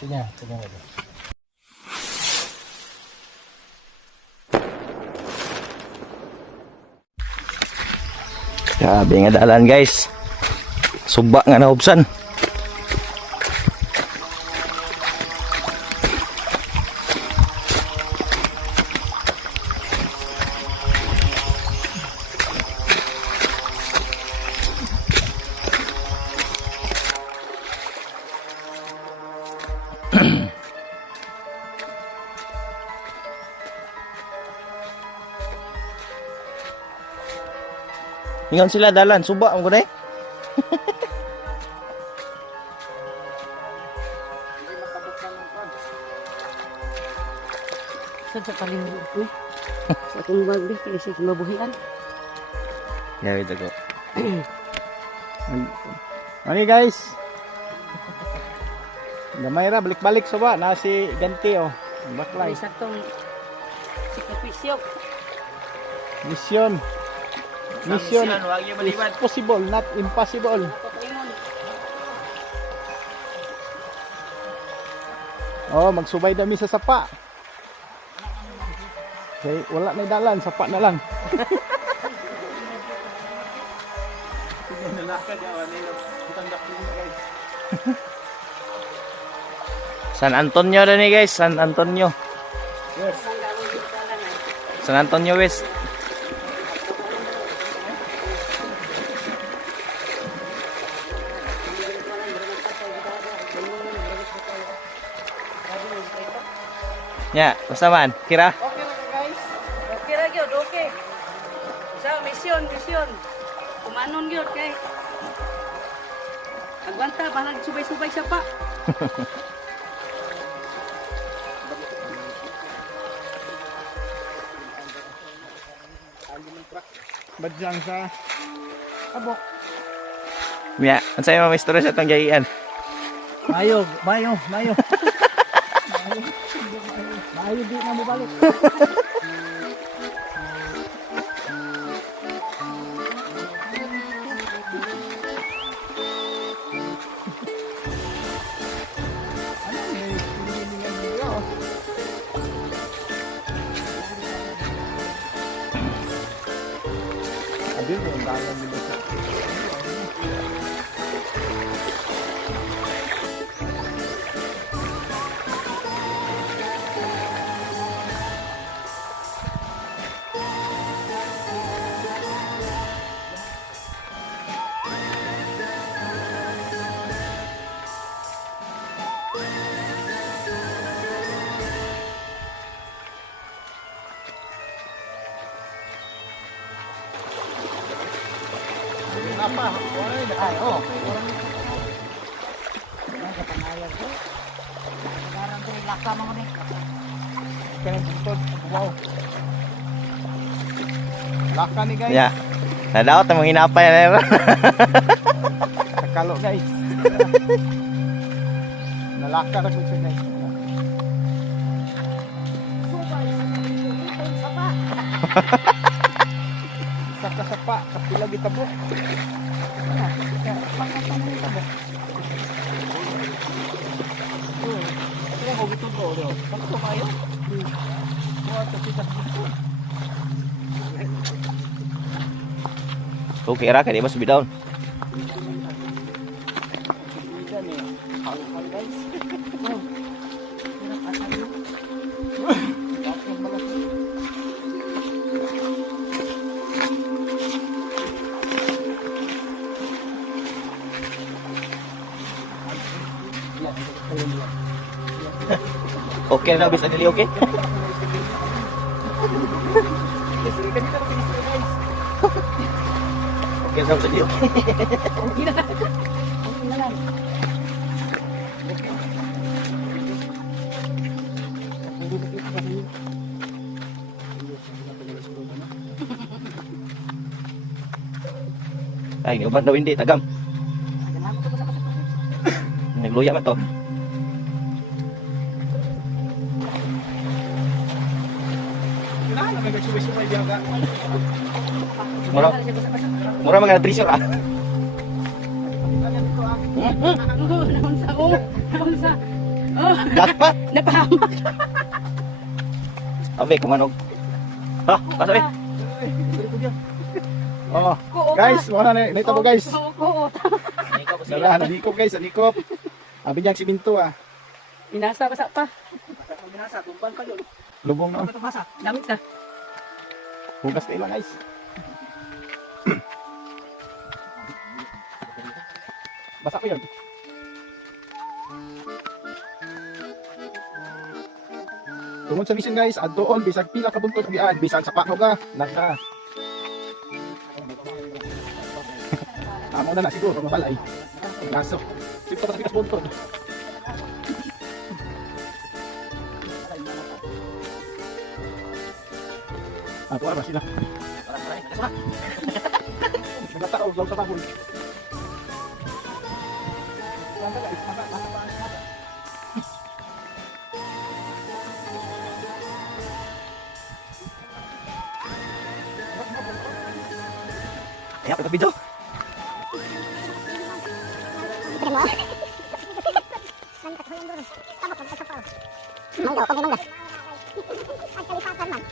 Ito niya. Grabe nga dalan guys. Suba nga naubsan. Ingon sila dalan, suba ang gunay. Sa kalimut ko. Sa akong bagli kaya sa mabuhian. Gawi ko. Ano guys? Gamay ra, balik-balik suba. Na si Ganti oh. Baklay. Sa tong sikapisiyo. Mission. Mission wag niyo is possible, not impossible. Oh, magsubay dami sa sapa. Okay, wala na dalan, sapa na lang. San Antonio na ni guys, San Antonio. Yes. San Antonio West. Ya, basta man, kira. Okay ra guys. Okay ra gyud, okay. Sa mission. Kumanon gyud kay. Agwanta balag subay-subay siya pa. Badyang sa abok. Ya, ang sayo mga istorya sa itong gayian. Mayo. Mayo di na mo balik. Adil mo ang dalan nila sa apa? Ay, oh. Garang ko laka mo ni. Kaya buntot. Wow. Laka ni guys. Ya. Nadaot ang mga hinapay na. Nakalo guys. Nalaka na ko siya guys. Isa ka sapa, kapila gitabok. Kaya ko gitudo do. Sakto kayo? Buat kita. Okay ra kay di mas bidaw. Okay na bisa dili okay. Okay sa dili okay. Ay, uban daw hindi tagam. Nagluya man to. Mura mga treasure ah. Naunsa. Jackpot. Napahamak. Abe, kumanog. Ha, kasabi. Oh, Kuot guys, wala na naitabo guys. Kuot. Dala, nalikop guys, nalikop. Abi niyang siminto ah. Binasa basa pa. Binasa, tumban pa yun. Lubong na. Ito basa. Damit ka. Hugas na ilang guys. Basa pa yun. Tungod sa mission guys, ad doon, bisag pila ka buntot diyan, bisag sa pano ka, naka. Amo na siguro, mabalay. Gaso. Sito ka sa pikas buntot. Tuwa ba sila? Nagtao, law sa tabon. Ayan, kita video. Mangga, kami mangga. Ang kalipasan man.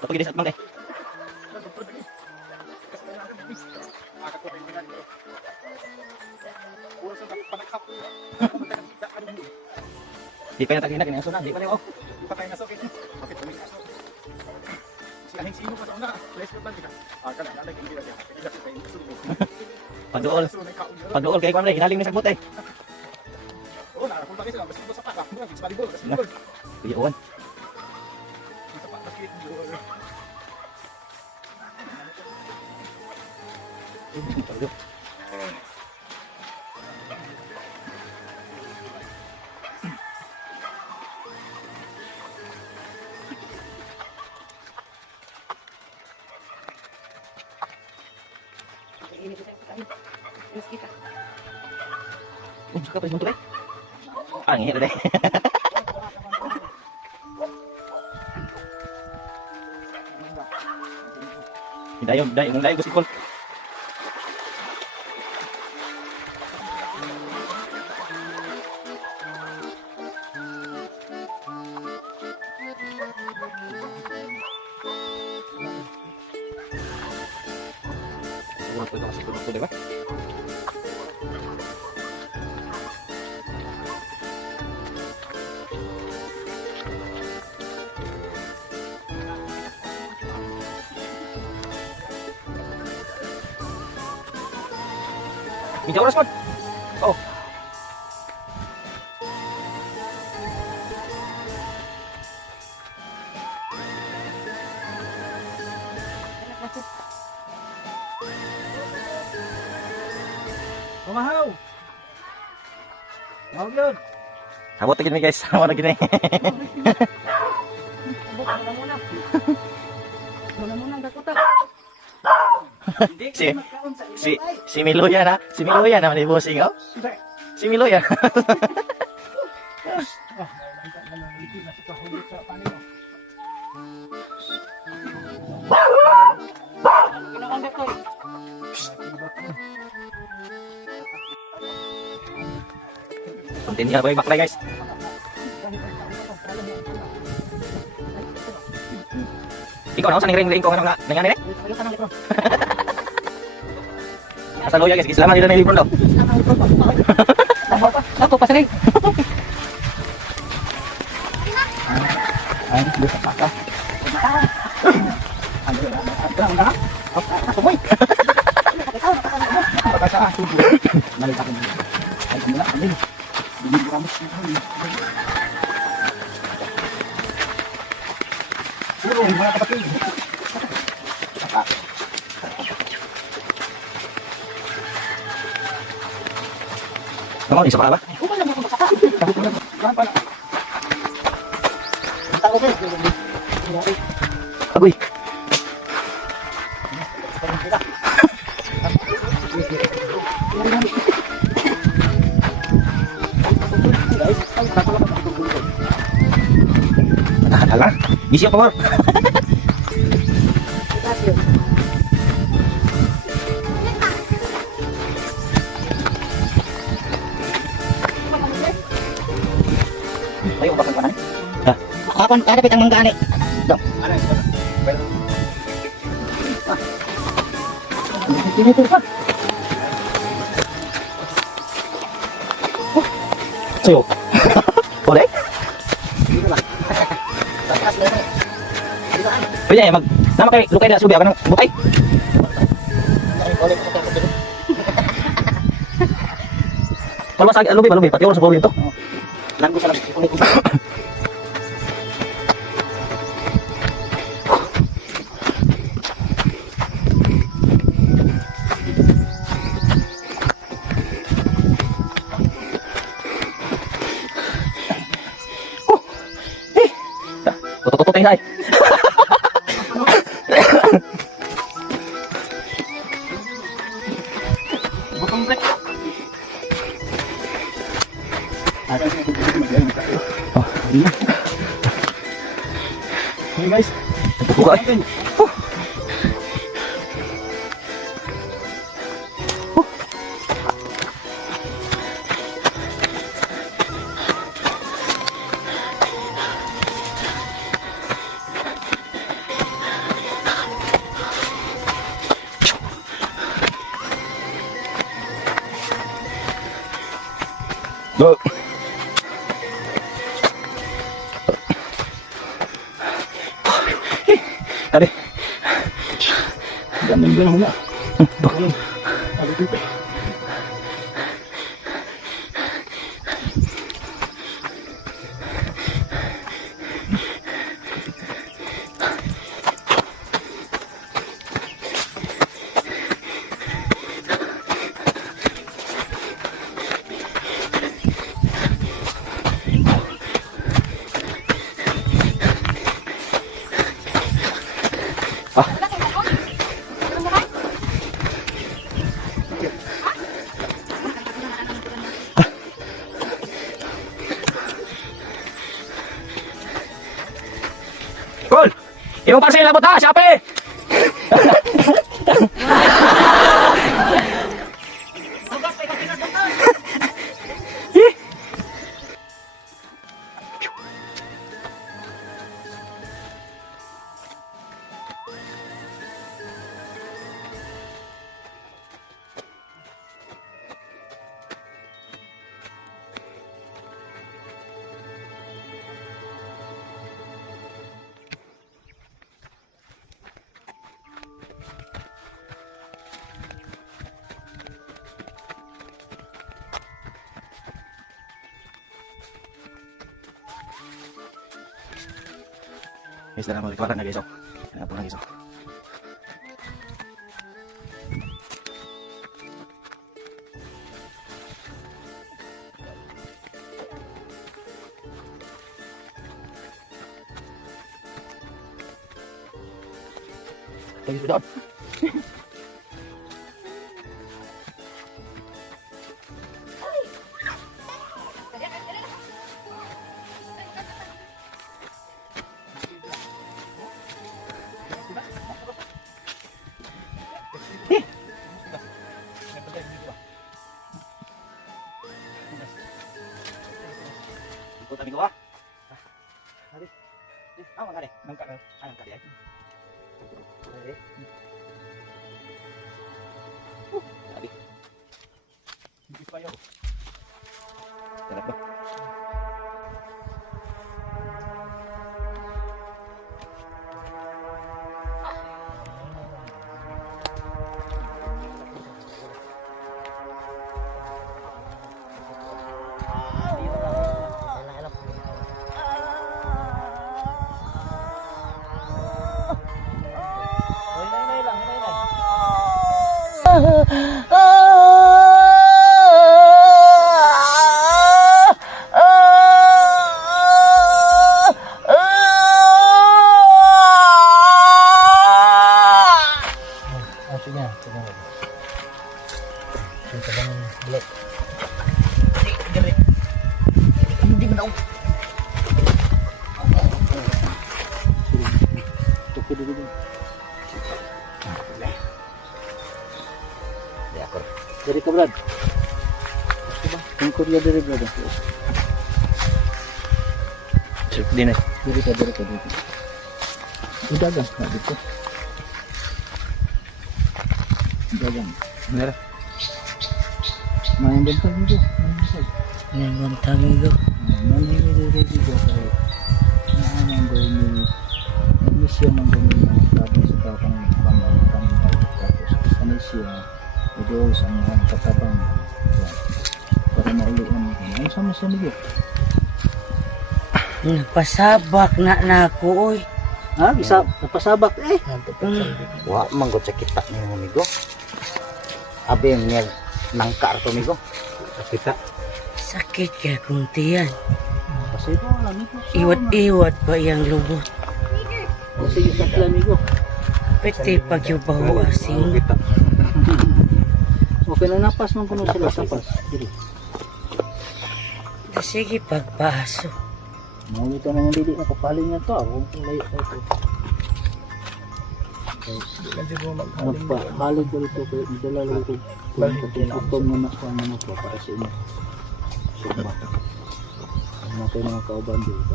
Ito gini sa mangga. Di pa yung tagina, kinaso na. Di pa yung Patay na sakit. Bakit kami kaso? Si Aning sino pa sa una? Let's go lang kita. Kana na lagi hindi lang. Hindi lang kayo subo. paduol. Paduol kay Kwan Ray, hinaling ni sagbot eh. Oh, na punta kayo sa basta sa paka. Mura sa volleyball, sa volleyball. Kuya Uwan. Sa paka basket. Terus kita. Suka pa yung eh. Ah, ngihit deh. Dayon, dayon gusto ko. Di ba? Hindi oras mo. Oh. Kumahaw. Mahal yun. Abot lagi nih guys, sama lagi nih. Abot wala muna. Wala muna dakota. Si Miloyan ha, si Miloyan naman ni bossing oh. Si Miloyan. Kinakontak ko. Konten niya boy baklay guys. Ikaw na ako sa ring ko ano nga nangyari eh? Asa loya guys, selamat dito na libron daw. Ako pa saling. Ay, di sa paka. Ako boy. Baka sa aso. Nalita ko. Ay, mula kami. Hindi ko ramos. Siguro, mga kapatid. Kamu isa pa ba? Agoy. Mission power. Ayo bakal mana? Ah, Kapan ada pitang mangga ni? Dong. Ano? Well, Ini tu kan. sayo. Boleh? Takas na ni. Pwede ya, mag nama kay lukay na subi ako ng bukay. Boleh kita dulu. Palmas lagi lubi, pati oras sa volume to. Langgo sa kulit ko. Tutututu tayo say. hey guys. Buka. Go. Tadi. Ganun lang muna. Cool. Imong parcel labot ha, Shopee. Guys, na naman ikuwaran na guys. Ano po na guys. Tayo sudah. Ikut kami gua. Nanti. Ah, makanya. Nangka kan. Nangka dia. Tadi. Di payo. Dapat ba? Yung kurya diri brother. Sip din eh. Diri ka dito. Udagan ka dito. Udagan. Meron. Main bentang dito. Nengon tamigo. Mani diri dito kay. Naan ang mission ng gawin tapos sa kang tapos ano siya ito sa mga katabang para maulian mo. Ano sama sa niyo? Nagpasabak na nako oy. Ha? Isa napasabak eh. Wa manggot sa kita ni amigo. Abi yung niya nangkar to amigo. Kita. Sakit kaya kung tiyan. Kasi ito lang ito. Iwat-iwat pa iyang lubot. Kasi yung sakla niyo. Pwede pag yung baho asing. Okay na napas man kuno sila sa pas. Dili. Sige pagpaso. Mawito na ng dili na kapaling na to. Ako layo ko ito. Magpahalig ko ito. Kaya madala lang ito. Kung mo na sa mga po para sa inyo. Sumba. Ang natin mga kauban dito.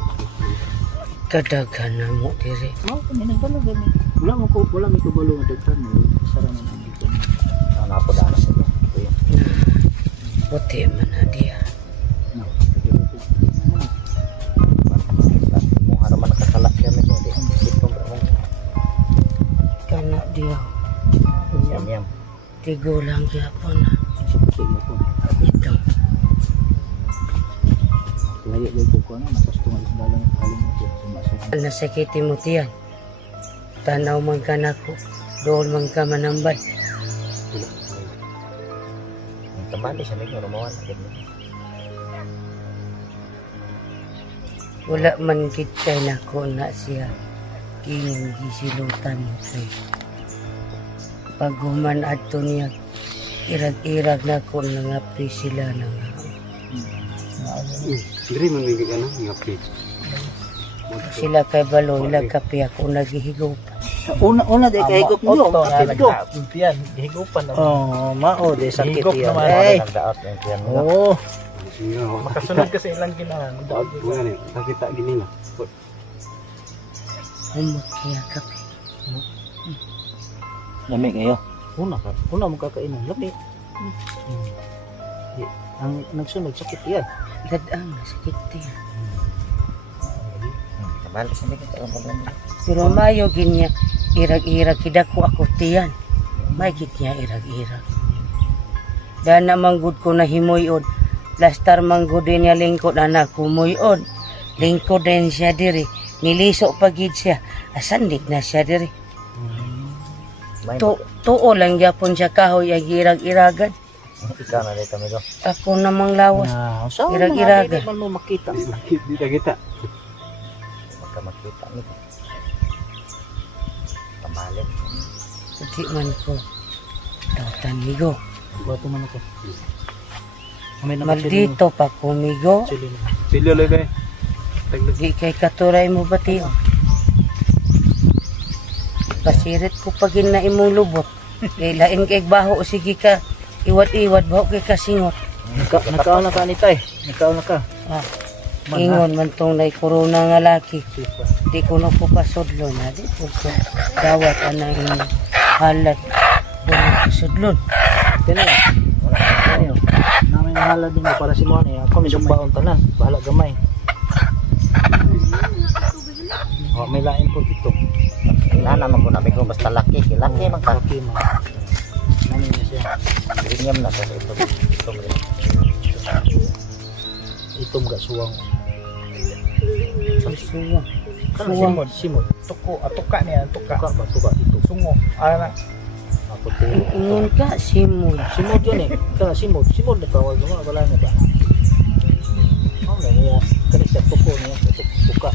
Kadagan na mo dire. Nagdala gani. Wala may kabalo nga daghan. Sara na nang dito. Ano po dana sa iyo. Puti man na diya. Mo haro man nakasala siya amigo. Dito bro. Kana diya. Yam. Tigo lang gyapon na. Sige mo po. Ito. Layo dito ko na. Nakustungan sa dalang kaling ito. Sumasama. Nasakiti mo tiyan. Tanaw man ka nako. Doon man ka manambay. Kembali sa amigo rumawan agad mo. Wala man kitay nako na siya. King gisilutan mo kay. Pag human adto niya, irag-irag na ko nangapi sila na nga. Diri man may ano, ngapi. Sila kay baloy, nagkapi ako naghihigop. Una di kay higop niyo. Kapito. Pian, higupan na. Oh, mao de sakit Higop yan. naman. Eh. Nagdaot yung pian mo. Oh. Makasunod kasi ilang ginahan. Wala ni, nakita gini na. Humukya kapi. Lami kayo. Una mo kakainan. Lami. Ang nagsunod sakit yan. Dadang sakit niya. Kembali sa amigo tayo problema. Pero mayo ginya, irag-irag kidako ako tiyan. May niya irag-irag. Dana manggod ko na himoyod. Lastar manggod din niya lingkod anak ko moyod. Lingkod din siya diri. Niliso pagid siya. Asandik na siya diri. Tuo lang yapon siya kahoy ang irag-iragan. Ikaw na dito amigo. Ako namang lawas. Saan Irag-iraga. Hindi man mo makita. Di kita. Baka makita amigo. Kembali. Hindi man ko. Dautan migo. Bato man ako. Maldito pa ko migo. Silyo lagay. Di kay katuray mo bati. Pasirit ko pagin na imong lubot. Kay lain kay baho sige ka. Iwat-iwat baho kay kasingot. Nakaon na ka ni tay. Nakaon na ka. Ah. Ingon man tong nay corona nga laki. Di ko na po pasudlon na. Di ko ko dawat anang halat. Doon pasudlon. Kaya na. Namin nahala din mo para si Mone. Ako may sumbaon tanan. Bahala gamay. Oh, may lain po dito. Kailan naman ko na amigo basta laki. Laki man ka. Okay mo. Nani na siya. Premium na to ito. Itom ga suwang. Suwang. Suwang. Simod. Tuka niya, tuka. Tuka ba? Tuka dito. Sungo. Ana. Ako te. Ingon ka simod. Simod yun eh. Kaya simod. Simod na tawag mo. Wala na ba? Oh, na niya. Kaya siya tuko niya. Tuka.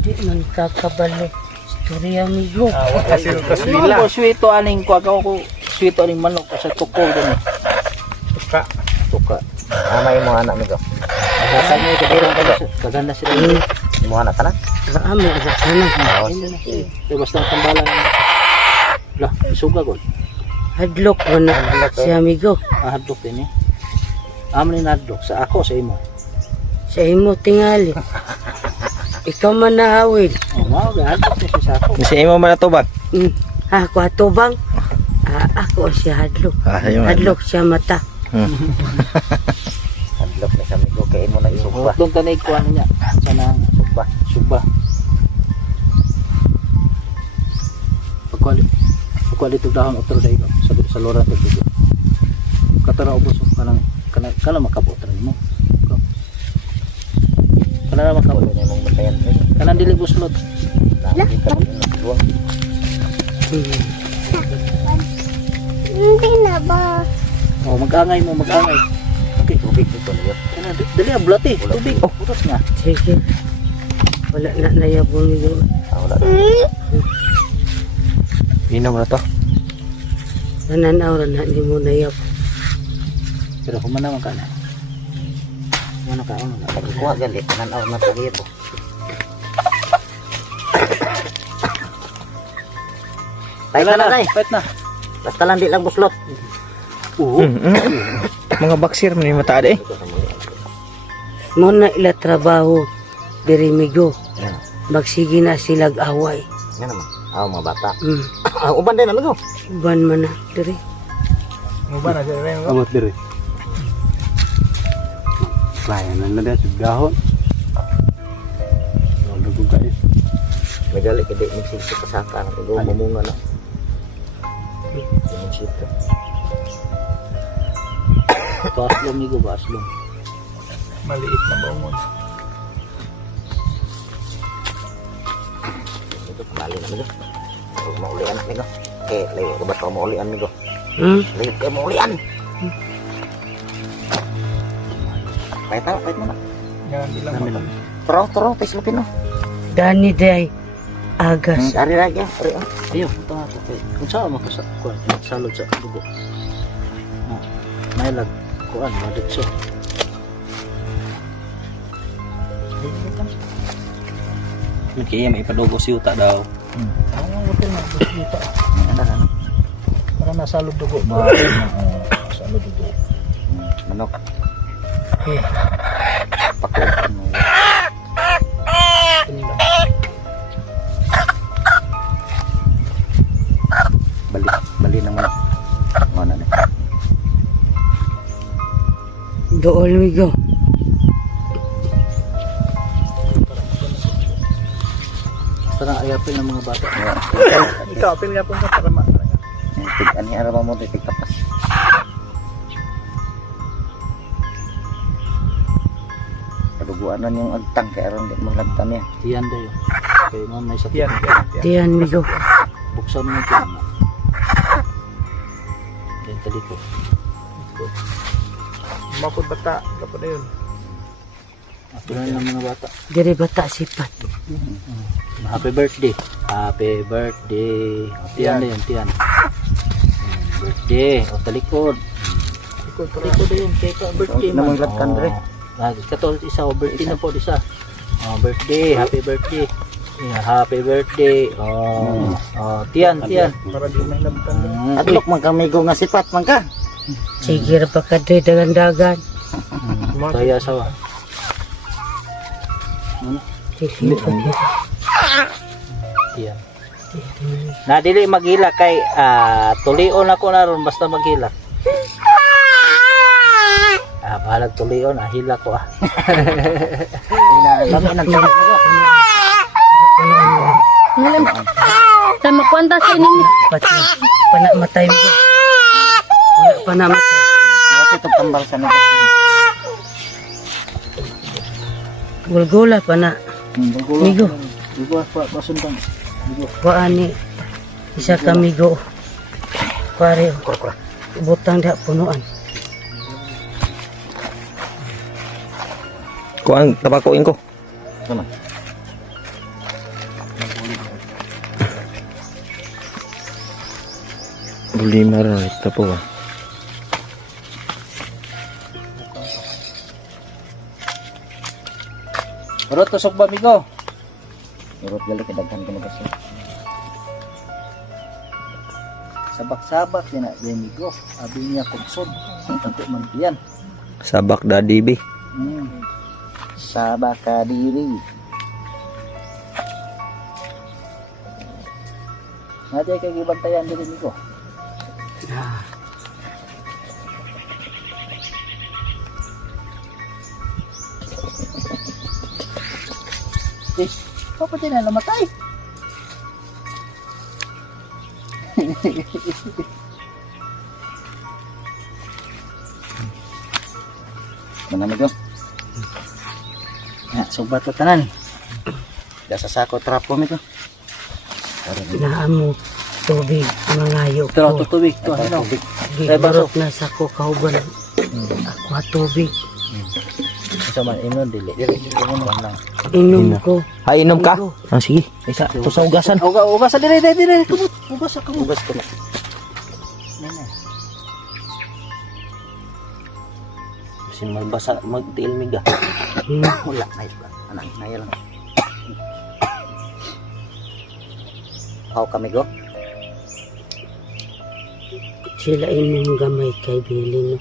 Di man kakabalik. Storya migo. Kasi Kaswila. Ako sweeto aning ko. Ako sweeto aning manok. Kasi tuko din eh. tuka. Tuka. Amay mo anak amigo. Kaya niya ito. Kaganda sila. Mo anak ka na? Kaamo sa kana. Kaya basta ang tambalan. Lah, isuga ko. Hadlok mo na si amigo. Ahadlok din eh. Amo ni nadlok sa ako sa imo. Sa imo tingali. Ikaw man nahawid. Oh, mao ga hadlok siya sa ako. Kasi imo man natubag. Ako atubang. Ako siya hadlok. Ayun. Hadlok siya mata. Handlok na sa amigo kay mo na isugba. Doon tanay ko ano niya. Sana Sugba. suba. Pagkwali to dahon otro dai sa lora to dito. Katara ubos kana makabot ra mo. Kana makabot. Wala na mong batayan. Kana dili buslot. Lagi ka mo na buwang. Hindi na ba? Oh, mag-angay mo, mag-angay. Okay, Tubig dito niyo. kana dali ang blati, tubig. Oh, utos nga. Sige. Wala na nayabong niyo. Wala na. Inom na to. Nananaw na ni mo nayab. Pero humana man kana. Ano ka ano? Pagkuha gali nanaw na tagiya po. Tay na tay. Fight na. Basta lang di lang buslot. Oo. Mga baksir man yung mata ade. Mo na ila trabaho. Dirimigo. Yan. Magsige na silag away. Yan naman. Mga bata. Mm. Uban din amigo. Uban man na diri. Amot diri. Kaya na na sa dahon. Wala ko kayo. Magali kay di magsisi pasaka ng ugo mamunga na. Sito. Paslong ni go baslong. Maliit na bangon. Ito pamali na amigo. Huwag maulian amigo. Layo ka ba ito maulian amigo? Layo ka maulian. Pahit mo na. Yan, Turo, tayo silupin no. Dani day agas. Ari lagi. Ari. Ayo, punta nga ko. Kung saan makasa kuan, salod sa dugo. May lag kuan, maditso. Kaya may ipadugo si Uta daw. Para nasalod dugo ba? Salod dugo. Manok. Pakuan mo. Bali naman. Ano na. Dool migo. Para ayapin ng mga bata. Ikaw, pili po sa karama. Ani araw mo dito kapas. Kaduguan na yung agtang kay aron di mo lagtan niya. Tiyan dayo. Kay mo may sakit. Yan. Diyan migo. Buksan mo ito. Yan taliko. Mapod bata. Dapat na yun. Apila ng mga bata. Diri bata sipat. Happy birthday. Happy birthday. O, tiyan na yun, tiyan. Birthday. O, talikod. Talikod na yun. Kaya ka, birthday Na man. mo lagtan dre. Katol isa. O, birthday na po, isa. O, birthday. Happy birthday. Yeah, happy birthday. O, tiyan. Para di may labtan. Adlok man kamigo nga sipat man ka. Sige ra pa kadre dagan-dagan. Kaya sawa. Sige pa. Tiyan. Na dili maghila kay tulion ako naron basta maghila. Bahalag tulion, hila ko Lami nang tawag ko. Sa makwanta sa inyo. Pati panamatay migo. Wala panamatay. Kasi itong tambal sa nito. Gulgula pa na. Migo. Migo pa pasundan. Migo. Waani isa ka migo. Pare. Butang dak punuan. Kuang tapakuin ko. Sama. Buli maron ito po ba. Pero tusok ba migo? Urot gali kidaghan ko na kasi. Sabak-sabak yan na migo. Abi niya kugsod. Tanto man tiyan. Sabak Daddy B. Sabak Kadiri. Nanti kay gibantayan diri niko. Ah, Apa din na namatay? Manami ko. Ya, sobat to tanan. Dasa sako trapo mi ko. naamo tubig mangayo Pero ko. tutubig to ano. Gibarot na sa ko kauban. Ako tubig. Sa man ino dili. Dili lang. Inom ko. Ha, inom ka? Ah, sige. Isa, to sa ugasan. Uga sa dire kumot. Uga sa kumot. Ugas ko na. Kasi magbasa, magtiil miga. Wala na ito. Anak, naya lang. Aw kami go. Sila inom gamay kay Billy no.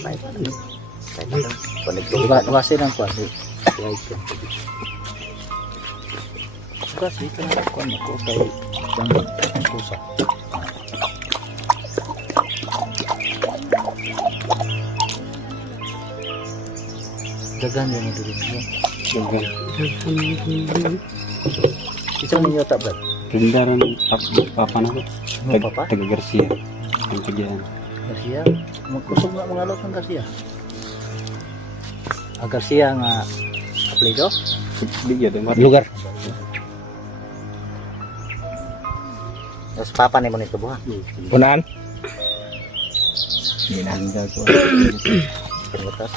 May ano. Balik ko. Uga sa nang kwasi. Uga sa ito na ko ko kay ang kusa. Dagan yung diri niyo. Isa ninyo ta brad. Tindaran papa na ko. Mo papa? Taga Garcia. Ang kajaan. Garcia, magkusog nga mga lot ng Garcia. Garcia nga apelido? Bigyan din. Lugar. Tapos papa ni mo nito buha. Unaan? Ginangga ko. Pinutas.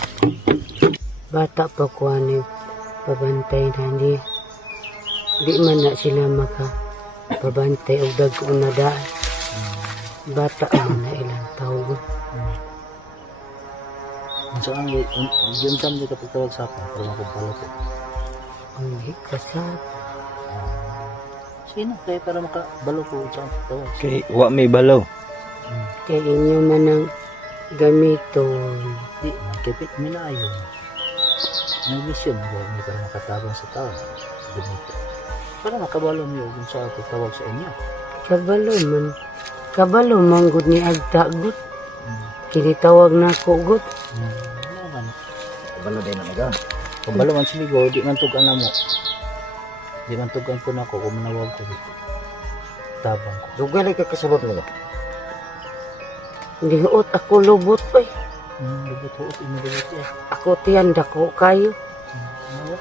Bata pa ko ano pabantay na di man na sila maka pabantay og dagko na daan. Bata man na ilang taon. So ang yun sam di kapag tawag sa akin para makapalo ko. Ang hikasat. Sino kaya para makabalo ko sa tawag? Kay wa may balaw. Kay inyo man ang gamiton. Di, magkipit minayo. May mission mo para makatabang sa tao. Ganito. Para makabalo niyo kung sa tawag sa inyo. Kabalo man gud ni agta gud. Kinitawag na ko gud. Ano man? Balo din na nigo. Kung balo man siligo, di man tugan na mo. Di man tugan po na ako kung manawag ko. Tabang ko. Dugal ka kasulod nigo. Liot ako lubot oy. Lubot-huot, inilubot eh. Ako tiyan dako kayo. Ano?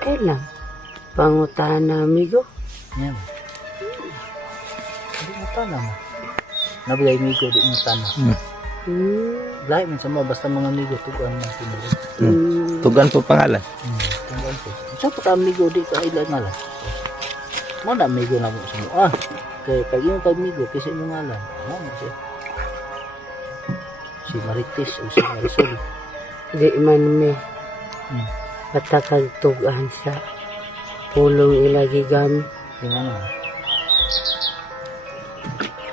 Kailan? Pangutan na amigo. Yan. Di mo tana mo. Nabigay migo, di mo tana. Lahat man sa mga basta mga amigo, tugan man tinulog. Tugan po pangalan. Tugan po. Sa pa amigo, di ka ilan nga lang. Mo na amigo na mo sa mo. Kaya yung amigo, kasi mo nga lang. Ano mo siya? Si Marites o si Marisol. Di man me. Patakag tugan sa pulong ilagi gamit. Tingnan mo.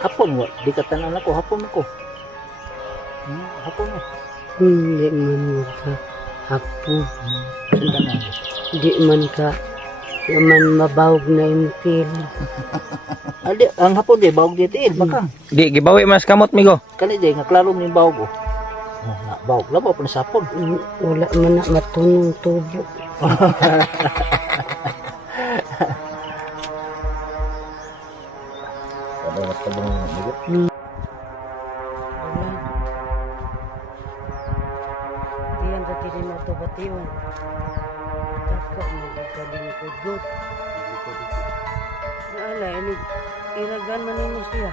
Hapon mo, di ka tanan ako, hapon ako. Hapon mo. Di man mo ka hapon. Sundan na ako. Di man ka man mabawag na impil. Adi, ang hapon di, bawag di tiil, bakang. Di, gibawi mas kamot migo. Kani di, nga klaro mo yung bawag ko. Bawag, labaw pa na sa hapon. Wala man na matunong tubo. Kada wat ka bang nigo. Wala. Diyan dati rin matubatiyon. Tako mo ikalingkod good. Naala, ini iragan man mo siya.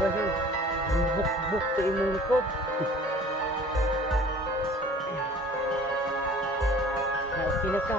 Kasi buk-buk ka imong likod. Na okay na ka.